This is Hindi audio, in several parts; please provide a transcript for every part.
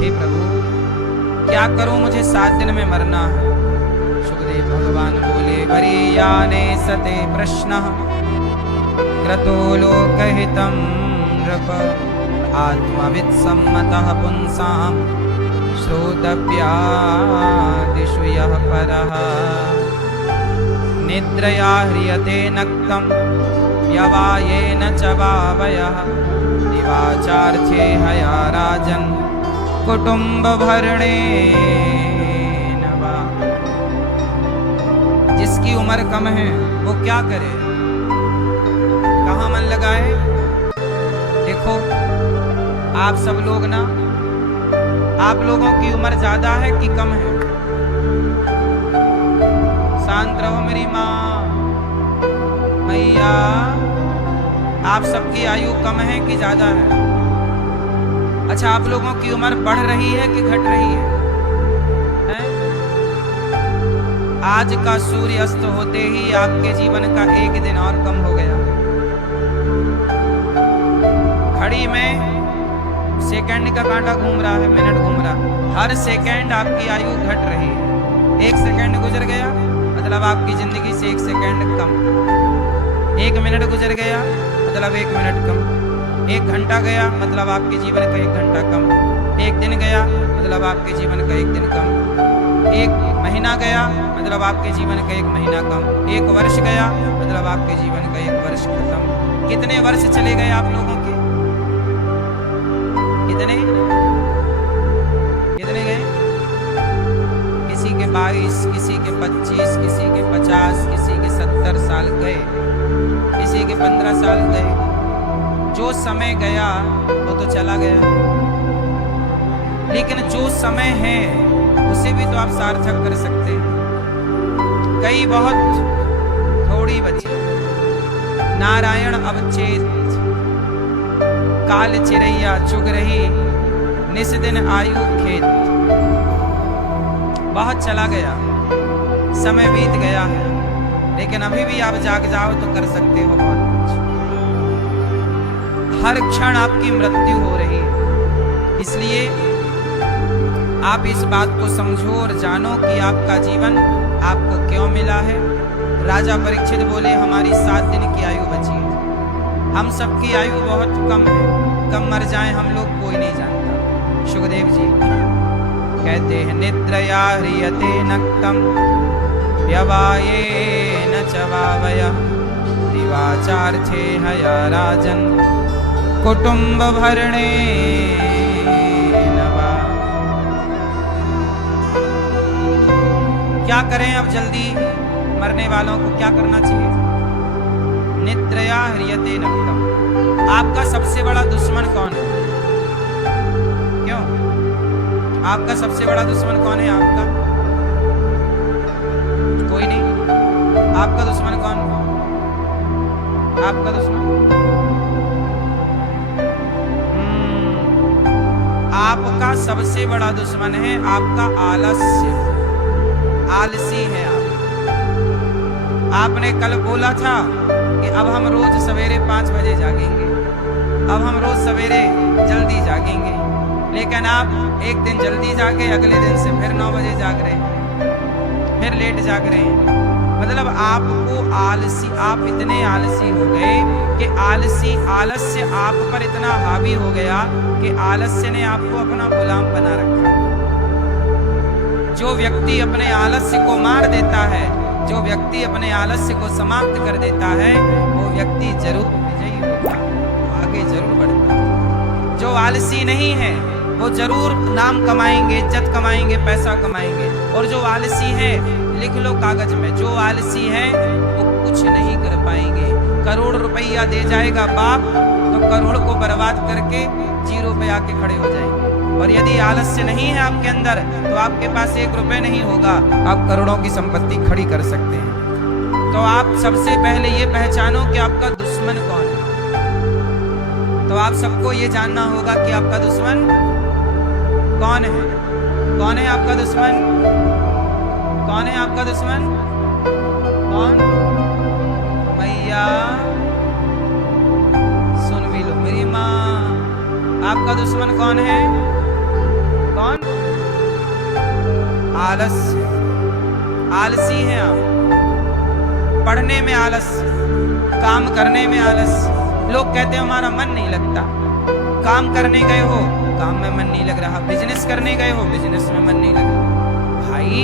हे प्रभु क्या करूं, मुझे 7 दिन में मरना है। सुखदेव भगवान बोले, वरीयाने सते प्रश्न क्रतो लोकहितं नृप आत्मवित् सम्मतः पुंसां श्रोतव्यादिषु यः परः निद्रया ह्रियते नक्तं यवायेन च वावयः दिवाचार्थे हया राजन् कुटुम्बभरणेन वा। जिसकी उम्र कम है वो क्या करे, कहाँ मन लगाए। देखो आप सब लोग ना, आप लोगों की उम्र ज्यादा है कि कम है? शांत रहो मेरी माँ, मैया, आप सबकी आयु कम है कि ज्यादा है? अच्छा, आप लोगों की उम्र बढ़ रही है कि घट रही है? आज का सूर्य अस्त होते ही आपके जीवन का 1 दिन और कम हो गया। घड़ी में सेकंड का कांटा घूम रहा है, मिनट घूम रहा है, हर सेकंड आपकी आयु घट रही है। 1 सेकंड गुजर गया मतलब आपकी जिंदगी से 1 सेकंड कम। 1 मिनट गुजर गया मतलब 1 मिनट कम। 1 घंटा गया मतलब आपके जीवन का 1 घंटा कम। 1 दिन गया मतलब आपके जीवन का 1 दिन कम। 1 महीना गया मतलब आपके जीवन का 1 महीना कम। 1 वर्ष गया मतलब आपके जीवन का 1 वर्ष खत्म। कितने वर्ष चले गए आप लोगों के? कितने गए? किसी के 22, किसी के 25, किसी के 50, किसी के 70 साल गए, किसी के 15 साल गए। जो समय गया वो तो चला गया, लेकिन जो समय है उसे भी तो आप सार्थक कर सकते हैं। कई बहुत थोड़ी बची। नारायण अवचेत काल चिरैया चुग रही निस दिन आयु खेत। बहुत चला गया, समय बीत गया है, लेकिन अभी भी आप जाग जाओ तो कर सकते हो बहुत कुछ। हर क्षण आपकी मृत्यु हो रही है, इसलिए आप इस बात को समझो और जानो कि आपका जीवन आपको क्यों मिला है। राजा परीक्षित बोले, हमारी 7 दिन की आयु बची है। हम सबकी आयु बहुत कम है, कब मर जाएं हम लोग कोई नहीं जानता। सुखदेव जी कहते हैं, निद्रया ह्रियते नक्तं यवायेन च वावयः दिवाचार्थे हया राजन् कुटुम्बभरणेन वा। क्या करें अब जल्दी मरने वालों को क्या करना चाहिए? निद्रया ह्रियते नक्तं। आपका सबसे बड़ा दुश्मन कौन है? क्यों? आपका सबसे बड़ा दुश्मन कौन है? आपका कोई नहीं। आपका दुश्मन कौन? आपका दुश्मन आपका सबसे बड़ा दुश्मन है आपका आलस्य। आलसी है आप। आपने कल बोला था कि अब हम रोज सवेरे 5 बजे जागेंगे, अब हम रोज सवेरे जल्दी जागेंगे, लेकिन आप एक दिन जल्दी जागे, अगले दिन से फिर 9 बजे जाग रहे हैं, फिर लेट जाग रहे हैं। मतलब आपको आलसी, आप इतने आलसी हो गए कि आलस्य आप पर इतना हावी हो गया कि आलस्य ने आपको अपना गुलाम बना रखा। जो व्यक्ति अपने आलस्य को मार देता है, जो व्यक्ति अपने आलस्य को समाप्त कर देता है, वो व्यक्ति जरूर विजयी होता है, वो आगे जरूर बढ़ता है। जो आलसी नहीं है वो जरूर नाम कमाएंगे, इज्जत कमाएंगे, पैसा कमाएंगे। और जो आलसी है, लिख लो कागज में, जो आलसी है वो कुछ नहीं कर पाएंगे। करोड़ रुपया दे जाएगा बाप तो करोड़ को बर्बाद करके 0 पे आके खड़े हो जाएंगे। और यदि आलस्य नहीं है आपके अंदर तो आपके पास 1 रुपए नहीं होगा, आप करोड़ों की संपत्ति खड़ी कर सकते हैं। तो आप सबसे पहले ये पहचानो कि आपका दुश्मन कौन है। तो आप सबको ये जानना होगा कि आपका दुश्मन कौन है। कौन है आपका दुश्मन? कौन है आपका दुश्मन? कौन? मैया सुन भी लो मेरी माँ, आपका दुश्मन कौन है? आलस्य, आलसी हैं आप। पढ़ने में आलस, काम करने में आलस। लोग कहते हैं हमारा मन नहीं लगता। काम करने गए हो, काम में मन नहीं लग रहा। बिजनेस करने गए हो, बिजनेस में मन नहीं लग रहा। भाई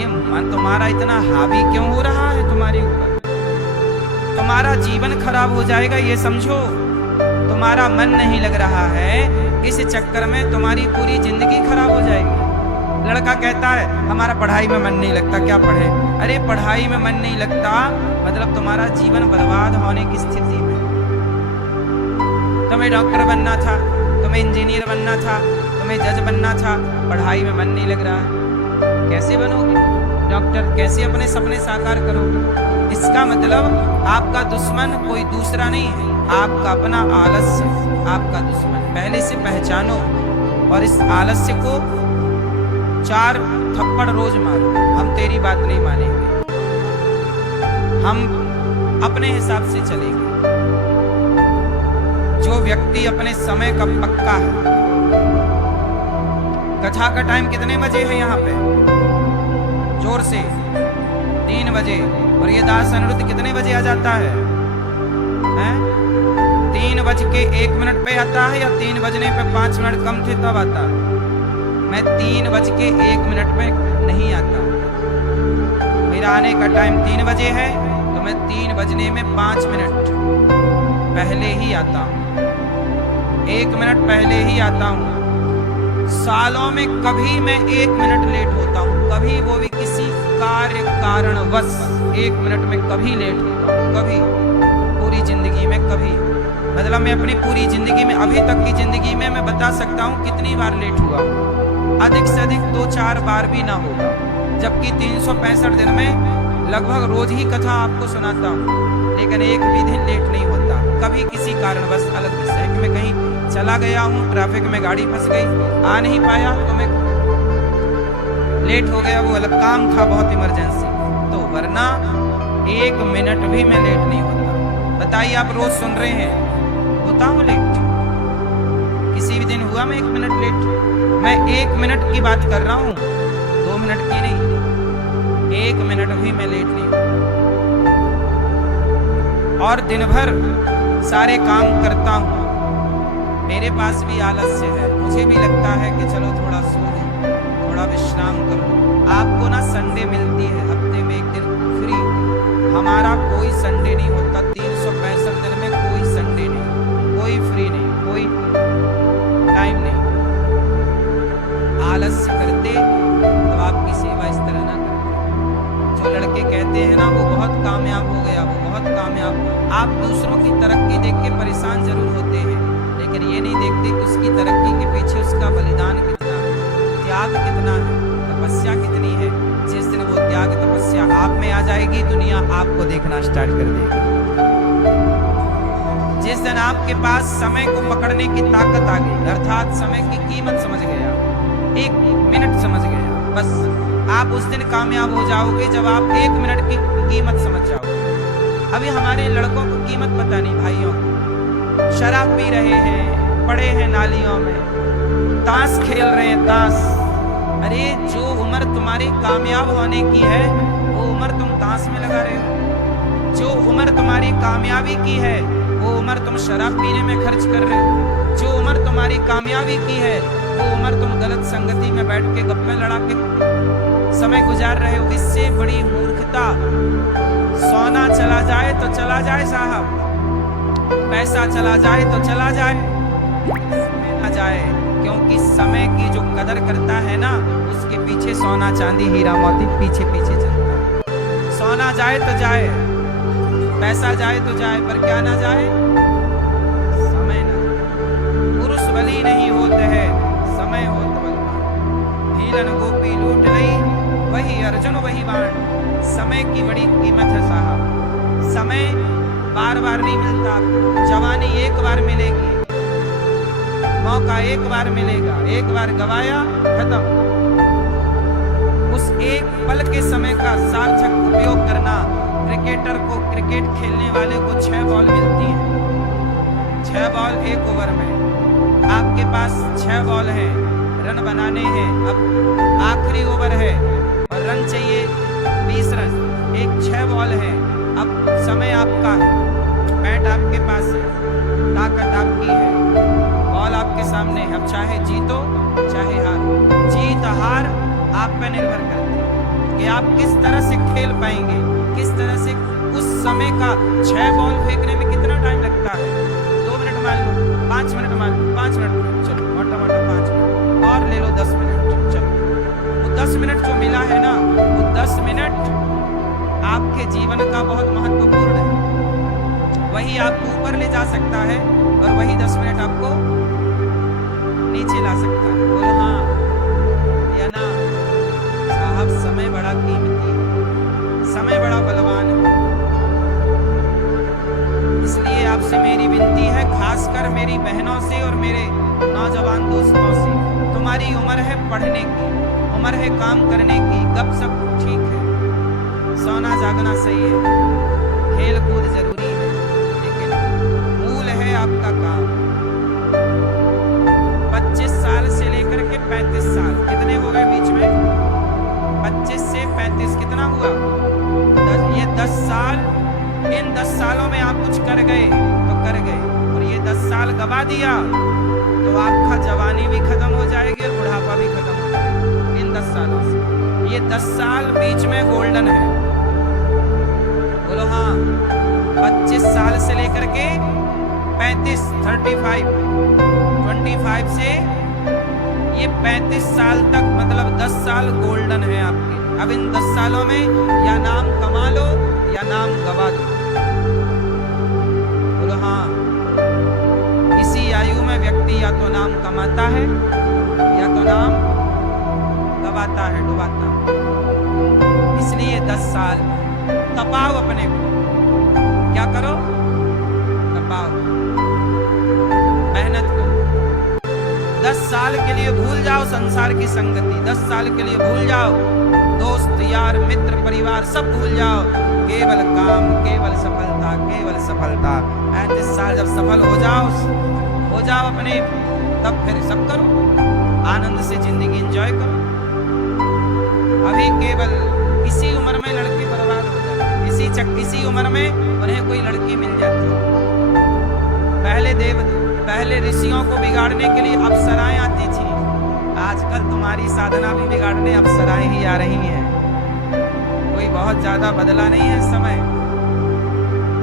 ये मन तुम्हारा इतना हावी क्यों हो रहा है तुम्हारे ऊपर? तुम्हारा जीवन खराब हो जाएगा ये समझो। तुम्हारा मन नहीं लग रहा है, इस चक्कर में तुम्हारी पूरी जिंदगी खराब हो जाएगी। लड़का कहता है हमारा पढ़ाई में मन नहीं लगता, क्या पढ़े? अरे पढ़ाई में मन नहीं लगता मतलब तुम्हारा जीवन बर्बाद होने की स्थिति में। तुम्हें डॉक्टर बनना था, तुम्हें इंजीनियर बनना था, तुम्हें जज बनना था, पढ़ाई में मन नहीं लग रहा है। कैसे बनोगे डॉक्टर? कैसे अपने सपने साकार करोगे? इसका मतलब आपका दुश्मन कोई दूसरा नहीं है, आपका अपना आलस्य आपका दुश्मन। पहले से पहचानो और इस आलस्य को 4 थप्पड़ रोज मारो। हम तेरी बात नहीं मानेंगे, हम अपने हिसाब से चलेंगे। जो व्यक्ति अपने समय का पक्का है। कथा का टाइम कितने बजे है यहाँ पे? जोर से 3 बजे। और ये दास अनिरुद्ध कितने बजे आ जाता है? 3:01 पे आता है या 3 बजने पे 5 मिनट कम थे तब आता है? मैं 3:01 पे नहीं आता। मेरा आने का टाइम 3 बजे है तो मैं 3 बजने में 5 मिनट पहले ही आता हूँ, 1 मिनट पहले ही आता हूँ। सालों में कभी मैं 1 मिनट लेट होता हूँ, कभी वो भी किसी कार्य कारणवश 1 मिनट में कभी लेट होता हूँ, कभी। पूरी जिंदगी में कभी, मतलब मैं अपनी पूरी जिंदगी में, अभी तक की जिंदगी में मैं बता सकता हूँ कितनी बार लेट हुआ। अधिक से अधिक 2-4 बार भी ना होगा, जबकि 365 दिन में लगभग रोज ही कथा आपको सुनाता हूँ, लेकिन एक भी दिन लेट नहीं होता। कभी किसी कारणवश, अलग विषय कि मैं कहीं चला गया हूँ, ट्रैफिक में गाड़ी फंस गई, आ नहीं पाया तो मैं लेट हो गया, वो अलग काम था, बहुत इमरजेंसी। तो वरना 1 मिनट भी मैं लेट नहीं होता। बताइए आप रोज सुन रहे हैं, होता हूँ लेट? किसी भी दिन हुआ मैं 1 मिनट लेट? मैं 1 मिनट की बात कर रहा हूँ, 2 मिनट की नहीं। 1 मिनट भी मैं लेट नहीं होता। और दिन भर सारे काम करता हूँ। मेरे पास भी आलस्य है, मुझे भी लगता है कि चलो थोड़ा सो लूं, थोड़ा विश्राम करूं। आपको ना संडे मिलती है, हफ्ते में 1 दिन फ्री। हमारा कोई संडे नहीं होता, 365 दिन में कोई संडे नहीं, कोई फ्री नहीं, कोई टाइम नहीं। आलस्य करते तो आपकी सेवा इस तरह ना करते। जो लड़के कहते हैं ना वो बहुत कामयाब हो गया, वो बहुत कामयाब। आप दूसरों की तरक्की देख के परेशान जरूर होते हैं, लेकिन ये नहीं देखते कि उसकी तरक्की के पीछे उसका बलिदान कितना है, त्याग कितना है, तपस्या कितनी है। जिस दिन वो त्याग तपस्या आप में आ जाएगी, दुनिया आपको देखना स्टार्ट कर देगी। जिस दिन आपके पास समय को पकड़ने की ताकत आ गई, अर्थात समय की कीमत समझ गया, 1 मिनट समझ गया, बस आप उस दिन कामयाब हो जाओगे जब आप 1 मिनट की कीमत समझ जाओगे। अभी हमारे लड़कों को कीमत पता नहीं, भाइयों को। शराब पी रहे हैं, पड़े हैं नालियों में, ताश खेल रहे हैं, ताश। अरे जो उम्र तुम्हारी कामयाब होने की है वो उम्र तुम ताश में लगा रहे हो। जो उम्र तुम्हारी कामयाबी की है वो उम्र तुम शराब पीने में खर्च कर रहे हो। जो उम्र तुम्हारी कामयाबी की है वो उम्र तुम गलत संगति में बैठ के गप्पे लड़ा के समय गुजार रहे हो। इससे बड़ी मूर्खता। सोना चला जाए तो चला जाए साहब, पैसा चला जाए तो चला जाए, ना जाए, क्योंकि समय की जो कदर करता है ना, उसके पीछे सोना चांदी हीरा मोती पीछे पीछे चलता है। सोना जाए तो जाए, पैसा जाए तो जाए, पर क्या ना जाए? समय ना। पुरुष बलि नहीं होते हैं, समय होत बलवान। भीलन गोपी लूट लई, वही अर्जुन वही बाण। समय की बड़ी कीमत है साहब। समय बार बार नहीं मिलता आपको। जवानी एक बार मिलेगी, मौका एक बार मिलेगा, एक बार गवाया खत्म। उस एक पल के समय का सार्थक उपयोग करना। क्रिकेटर को, क्रिकेट खेलने वाले को 6 बॉल मिलती है, 6 बॉल 1 ओवर में। आपके पास 6 बॉल है, रन बनाने हैं। अब आखिरी ओवर है और रन चाहिए 20 रन, एक 6 बॉल है। अब समय आपका है, बैट आपके पास है, ताकत आपकी है, बॉल आपके सामने है। अब चाहे जीतो चाहे हारो, जीत हार आप पे निर्भर करती है कि आप किस तरह से खेल पाएंगे, किस तरह से उस समय का 6 बॉल फेंकने में कितना टाइम लगता है। 2 मिनट मान लो, 5 मिनट मान लो, 5 मिनट, चलो मोटा मोटा 5 मिनट और ले लो, 10 मिनट। चलो वो 10 मिनट जो मिला है ना, वो 10 मिनट आपके जीवन का बहुत महत्वपूर्ण है। वही आपको ऊपर ले जा सकता है और वही 10 मिनट आपको नीचे ला सकता है। बोलो हाँ या ना। साहब समय बड़ा कीमती है, समय बड़ा बलवान है। इसलिए आपसे मेरी विनती है, खासकर मेरी बहनों से और मेरे नौजवान दोस्तों से, तुम्हारी उम्र है पढ़ने की, उम्र है काम करने की, गपशप ठीक है, सोना जागना सही है, खेल कूद जरूरी है, लेकिन मूल है आपका काम। 25 साल से लेकर के 35 साल, कितने हो गए बीच में? 25 से 35 कितना हुआ? ये 10 साल, इन 10 सालों में आप कुछ कर गए तो कर गए, और ये 10 साल गवा दिया तो आपका जवानी भी खत्म हो जाएगी और बुढ़ापा भी खत्म हो जाएगा इन 10 सालों से। ये 10 साल बीच में गोल्डन है। बोलो हाँ। 25 साल से लेकर के 35, 25 से ये 35 साल तक, मतलब 10 साल गोल्डन है आपके। अब इन 10 सालों में या नाम कमा लो या नाम गवा दो। बोलो हाँ। इसी आयु में व्यक्ति या तो नाम कमाता है या तो नाम गवाता है, डुबाता है। इसलिए 10 साल तपाओ अपने को। क्या करो? तपाओ मेहनत को। 10 साल के लिए भूल जाओ संसार की संगति, 10 साल के लिए भूल जाओ दोस्त यार मित्र परिवार, सब भूल जाओ। केवल काम, केवल सफलता, केवल सफलता। 35 साल जब सफल हो जाओ अपने, तब फिर सब करो, आनंद से जिंदगी एंजॉय करो। अभी केवल इसी उम्र में लड़के बर्बाद हो जाते हैं, इसी उम्र में उन्हें कोई लड़की मिल जाती है। पहले ऋषियों को बिगाड़ने के लिए अप्सराएं आती थी, आजकल तुम्हारी साधना भी बिगाड़ने अप्सराएं ही आ रही हैं। कोई बहुत ज्यादा बदला नहीं है समय,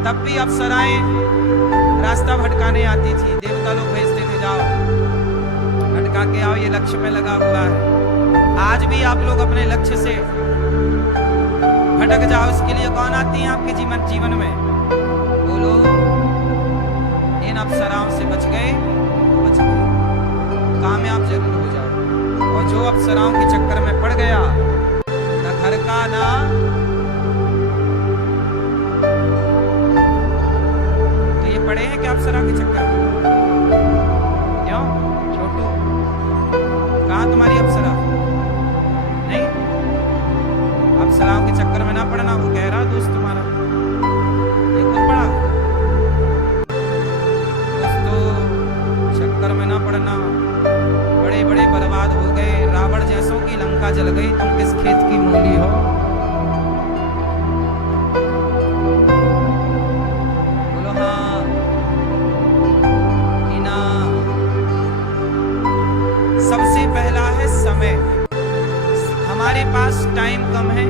तब भी अप्सराएं रास्ता भटकाने आती थी, देवता लोग भेजते थे जाओ भटका के आओ, ये लक्ष्य में लगा हुआ है। आज भी आप लोग अपने लक्ष्य से भटक जाओ, इसके लिए कौन आती है आपके जीवन में? बोलो। इन अप्सराओं से बच गए, कामयाब जरूर हो जाओ। और जो अप्सराओं के चक्कर में पड़ गया, ना घर का ना तो ये पड़े हैं कि अप्सरा के चक्कर में? क्यों छोटू, कहाँ तुम्हारी अप्सरा? नहीं, अप्सराओं के चक्कर में ना पड़ना, वो कह रहा दोस्त तुम्हारा, ये खुद पड़ा। चक्कर में ना पड़ना, बड़े बड़े बर्बाद हो गए, रावण जैसों की लंका जल गई, तुम किस खेत की मूली हो? बोलो हाँ कि ना। सबसे पहला है समय। हमारे पास टाइम कम है,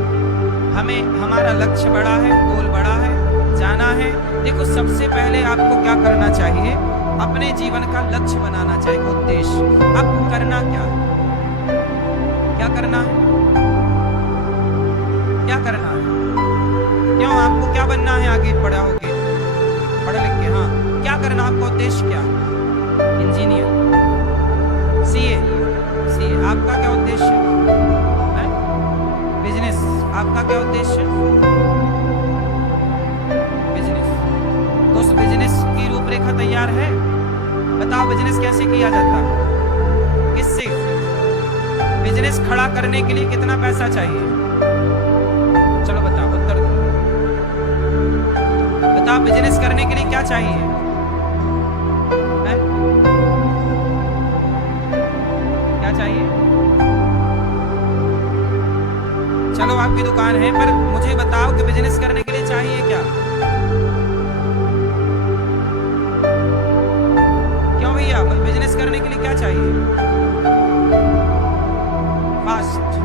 हमें हमारा लक्ष्य बड़ा है, गोल बड़ा है, जाना है। देखो सबसे पहले आपको क्या करना चाहिए? अपने जीवन का लक्ष्य बनाना चाहिए, उद्देश्य। आपको करना क्या है? क्या करना है? क्या करना है? क्यों आपको क्या बनना है आगे पढ़ा होके, पढ़ लिख के? हाँ, क्या करना आपका उद्देश्य क्या है? Engineer, CA. आपका क्या उद्देश्य है? बिजनेस। आपका क्या उद्देश्य? बिजनेस। तो उस बिजनेस की रूपरेखा तैयार है? बताओ बिजनेस कैसे किया जाता है, किससे? बिजनेस खड़ा करने के लिए कितना पैसा चाहिए? चलो बताओ, उत्तर दो। बताओ बिजनेस करने के लिए क्या चाहिए है? क्या चाहिए? चलो आपकी दुकान है, पर मुझे बताओ कि बिजनेस करने के लिए चाहिए क्या? क्यों भैया, बिजनेस करने के लिए क्या चाहिए? फास्ट।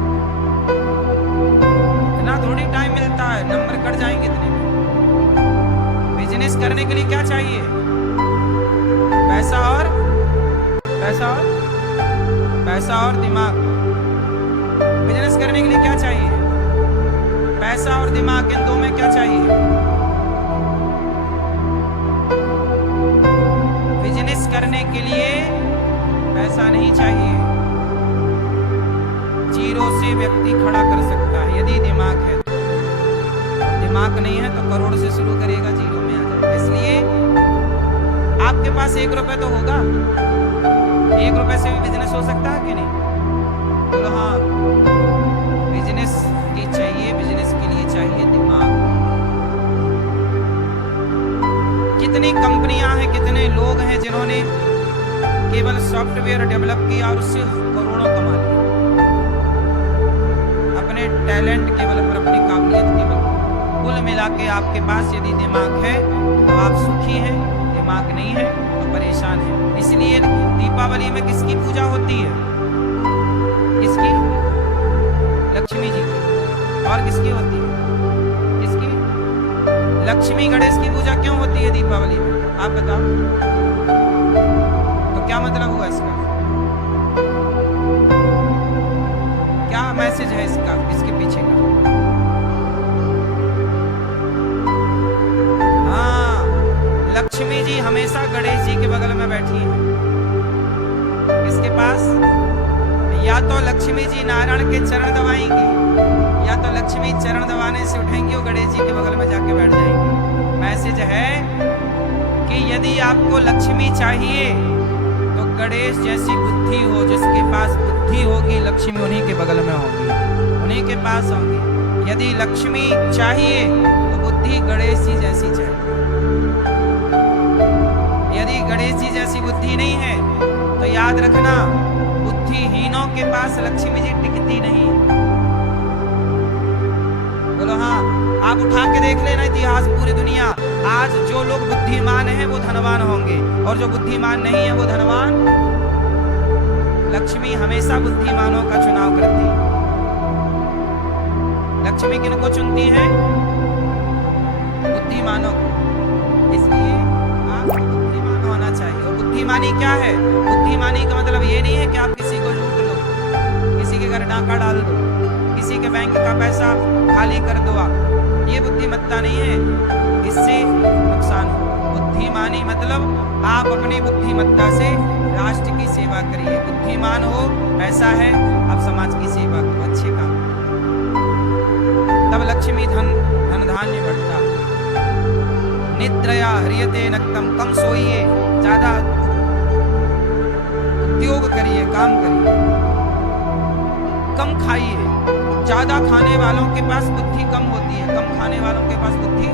इतना थोड़ी टाइम मिलता है, नंबर कट जाएंगे इतने में। बिजनेस करने के लिए क्या चाहिए? पैसा और दिमाग। बिजनेस करने के लिए क्या चाहिए? पैसा और दिमाग। इन दो में क्या चाहिए? बिजनेस करने के लिए पैसा नहीं चाहिए। जीरो से व्यक्ति खड़ा कर सकता है यदि दिमाग है तो। दिमाग नहीं है तो करोड़ से शुरू करेगा, जीरो में आ जाएगा। इसलिए आपके पास 1 रुपए तो होगा। 1 रुपए से भी बिजनेस हो सकता है कि नहीं? बोलो हाँ, बिजनेस की चाहिए। बिजनेस के लिए चाहिए दिमाग। कितनी कंपनियां हैं, कितने लोग हैं जिन्होंने केवल सॉफ्टवेयर डेवलप किया और उससे करोड़ों कमा लिए अपने टैलेंट केवल पर, अपनी काबिलियत केवल। कुल मिला के आपके पास यदि दिमाग है तो आप सुखी हैं, दिमाग नहीं है तो परेशान है। इसलिए दीपावली में किसकी पूजा होती है? किसकी? लक्ष्मी जी की। और किसकी होती है? किसकी? लक्ष्मी गणेश की पूजा क्यों होती है दीपावली में? आप बताओ तो क्या मतलब हुआ इसका? क्या मैसेज है इसका, इसके पीछे का? हाँ, लक्ष्मी जी हमेशा गणेश जी के बगल में बैठी हैं। किसके पास? या तो लक्ष्मी जी नारायण के चरण दबाएंगी, या तो लक्ष्मी चरण दबाने से उठेंगी और गणेश जी के बगल में जाके बैठ जाएंगी। मैसेज है कि यदि आपको लक्ष्मी चाहिए तो गणेश जैसी बुद्धि हो, जिसके पास बुद्धि होगी, लक्ष्मी उन्हीं के बगल में होगी, उन्हीं के पास होंगी। यदि लक्ष्मी चाहिए तो बुद्धि गणेश जी जैसी चाहिए। यदि गणेश जी जैसी बुद्धि नहीं है तो याद रखना, बुद्धिहीनों के पास लक्ष्मी जी टिकती नहीं। बोलो हाँ। आप उठा के देख लेना इतिहास, पूरी दुनिया। आज जो लोग बुद्धिमान हैं वो धनवान होंगे, और जो बुद्धिमान नहीं है वो धनवान। लक्ष्मी हमेशा बुद्धिमानों का चुनाव करती है। लक्ष्मी किनको चुनती है? बुद्धिमानों को। इसलिए आपको बुद्धिमान होना चाहिए। और बुद्धिमानी क्या है? बुद्धिमानी का मतलब ये नहीं है कि आप किसी को लूट लो, किसी के घर डाका डाल दो, किसी के बैंक का पैसा खाली कर दो आप। ये बुद्धिमत्ता नहीं है, इससे नुकसान हो। बुद्धिमानी मतलब आप अपनी बुद्धिमत्ता से राष्ट्र की सेवा करिए। बुद्धिमान हो, पैसा है, आप समाज की सेवा करो, अच्छे काम। तब लक्ष्मी धन धान्य बढ़ता। निद्रया ह्रियते नक्तम, कम सोइए, ज्यादा उद्योग करिए, काम करिए। कम खाइए। ज्यादा खाने वालों के पास बुद्धि कम होती है, कम खाने वालों के पास बुद्धि।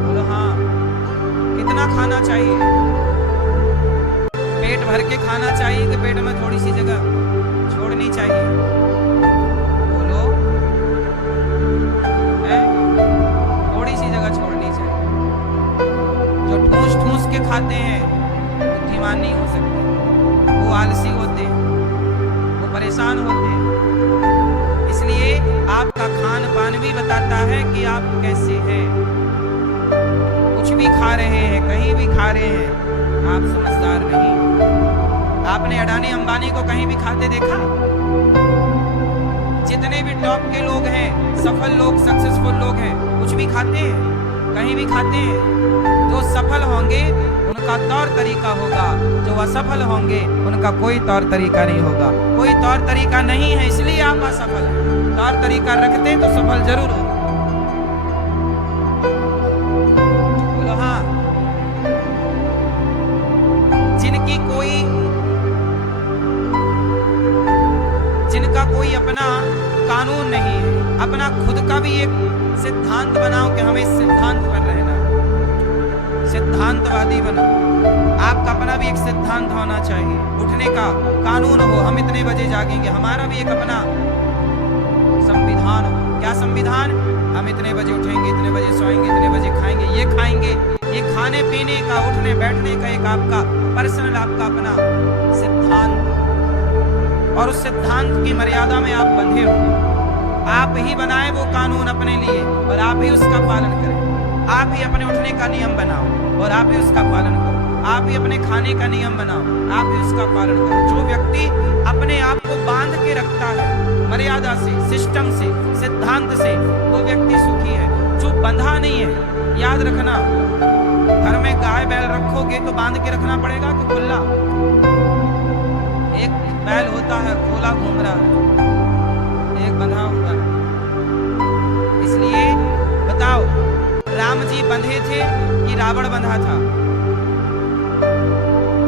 बोलो हाँ। कितना खाना चाहिए? पेट भर के खाना चाहिए कि पेट में थोड़ी सी जगह छोड़नी चाहिए? बोलो। थोड़ी सी जगह छोड़नी चाहिए। जो ठूस ठूस के खाते हैं बुद्धिमान नहीं हो सकते, वो आलसी होते हैं, वो परेशान होते हैं। इसलिए आपका खान पान भी बताता है कि आप कैसे हैं। कुछ भी खा रहे हैं, कहीं भी खा रहे हैं, आप समझदार नहीं। आपने अडानी अंबानी को कहीं भी खाते देखा? जितने भी टॉप के लोग हैं, सफल लोग, सक्सेसफुल लोग हैं, कुछ भी खाते हैं, कहीं भी खाते हैं। जो सफल होंगे उनका तौर तरीका होगा, जो असफल होंगे उनका कोई तौर तरीका नहीं होगा। कोई तौर तरीका नहीं है, इसलिए आप असफल हैं। तौर तरीका रखते तो सफल जरूर हो। बोलो हाँ। जिनका कोई अपना कानून नहीं है, अपना खुद का भी एक सिद्धांत बनाओ कि हमें इस सिद्धांत पर रहना, सिद्धांतवादी बनो। आपका अपना भी एक सिद्धांत होना चाहिए, उठने का कानून हो, हम इतने बजे जागेंगे, हमारा भी एक अपना संविधान हो। क्या संविधान? हम इतने बजे उठेंगे, इतने बजे सोएंगे, इतने बजे खाएंगे, ये खाएंगे। ये खाने पीने का, उठने बैठने का एक आपका पर्सनल, आपका अपना सिद्धांत, और उस सिद्धांत की मर्यादा में आप बंधे हो। आप ही बनाए वो कानून अपने लिए और आप ही उसका पालन करें। आप ही अपने उठने का नियम बनाओ और आप ही उसका पालन करो। आप ही अपने खाने का नियम बनाओ, आप ही उसका पालन करो। जो व्यक्ति अपने आप को बांध के रखता है मर्यादा से, सिस्टम से, सिद्धांत से, वो व्यक्ति सुखी है। जो बंधा नहीं है, याद रखना, घर में गाय बैल रखोगे तो बांध के रखना पड़ेगा कि खुला? एक बैल होता है खोला घूम रहा है, एक बंधा हुआ है। इसलिए बताओ, राम जी बंधे थे कि रावण बंधा था?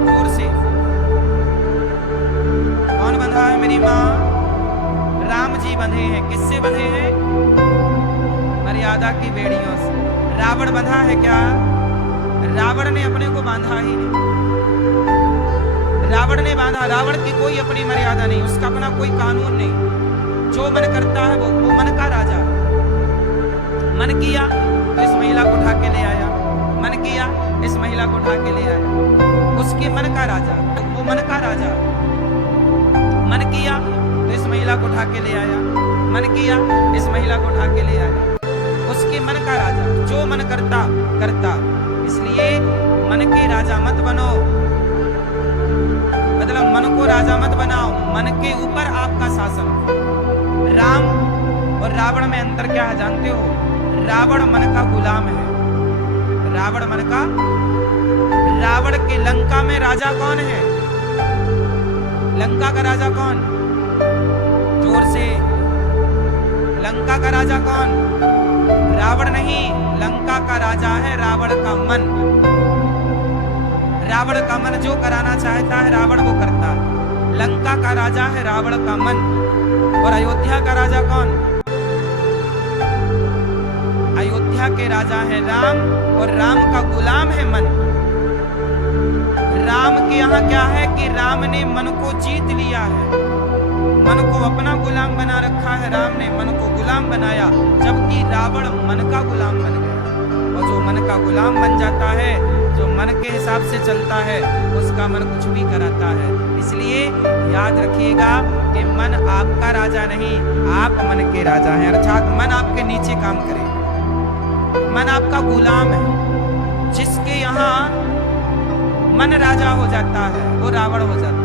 जोर से, कौन बंधा है मेरी माँ? राम जी बंधे हैं। किससे बंधे हैं? मर्यादा की बेड़ियों से। रावण बंधा है क्या? रावण ने अपने को बांधा ही नहीं। रावण ने बांधा, रावण की कोई अपनी मर्यादा नहीं, उसका अपना कोई कानून नहीं। जो मन करता है वो मन का राजा। मन किया तो इस महिला को उठा के ले आया, मन किया इस महिला को उठा के ले आया। उसके मन का राजा, तो वो मन का राजा। मन किया तो इस महिला को उठा के ले आया, मन किया इस महिला को उठा के ले आया। उसके मन का राजा, जो मन करता करता। इसलिए मन के राजा मत बनो, मतलब मन को राजा मत बनाओ। मन के ऊपर आपका शासन हो। राम और रावण में अंतर क्या है जानते हो? रावण मन का गुलाम है। रावण मन का, रावण के लंका में राजा कौन है? लंका का राजा कौन? जोर से, लंका का राजा कौन? रावण नहीं, लंका का राजा है रावण का मन। रावण का मन जो कराना चाहता है रावण वो करता है। लंका का राजा है रावण का मन। और अयोध्या का राजा कौन? अयोध्या के राजा है राम, और राम का गुलाम है मन। राम के यहाँ क्या है कि राम ने मन को जीत लिया है, मन को अपना गुलाम बना रखा है। राम ने मन को गुलाम बनाया, जबकि रावण मन का गुलाम बन गया। और जो मन का गुलाम बन जाता है, जो मन के हिसाब से चलता है, उसका मन कुछ भी कराता है। इसलिए याद रखिएगा कि मन आपका राजा नहीं, आप मन के राजा हैं। अर्थात मन आपके नीचे काम करे, मन आपका गुलाम है। जिसके यहाँ मन राजा हो जाता है वो रावण हो जाता है।